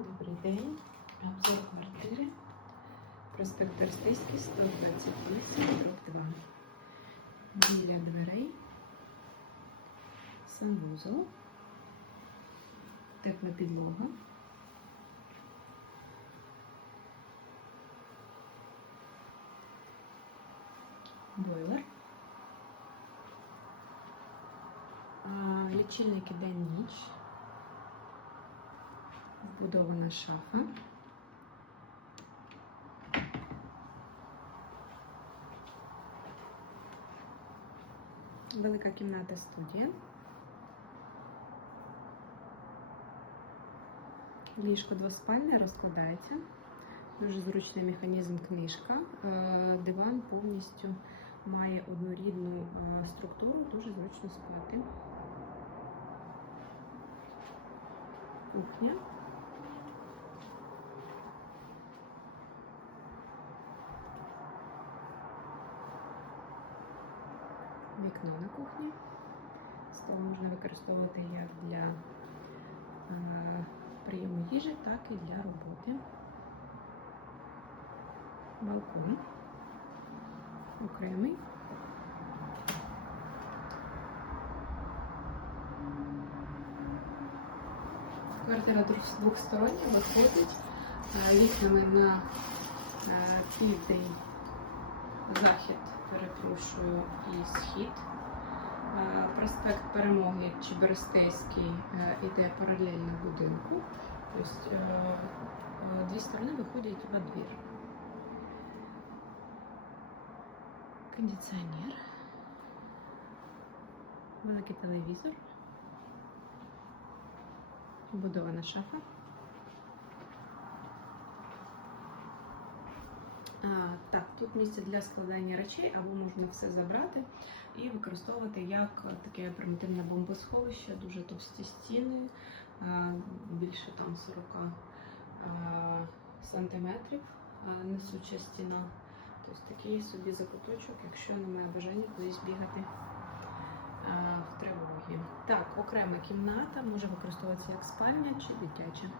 Добрий день. Обзор квартири. Проспект Арстейський, 128, дроб 2. Біля дверей. Санвузол. Тепла підлога. Бойлер. Лічильники день-ніч. Вбудована шафа. Велика кімната студія. Ліжко двоспальне розкладається. Дуже зручний механізм книжка. Е, Диван повністю має однорідну е, структуру, дуже зручно спати. Кухня. Вікно на кухні. Стол можна використовувати як для прийому їжі, так і для роботи. Балкон окремий. Квартира двохстороння виходить вікнами на е, південь, захід, перепрошую, і схід. Е, Проспект Перемоги чи Берестейський е, іде паралельно будинку. Тобто е, е, дві сторони виходять во двір. Кондиціонер. Великий телевізор. Вбудована шафа. Так, тут місце для складання речей, або можна все забрати і використовувати як таке примітивне бомбосховище, дуже товсті стіни, більше там 40 сантиметрів несуча стіна. Тобто такий собі закуточок, якщо немає бажання кудись бігати в тривогі. Так, окрема кімната може використовуватися як спальня чи дитяча.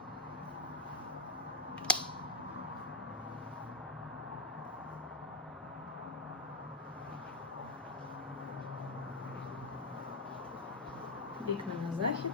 вікна на захід.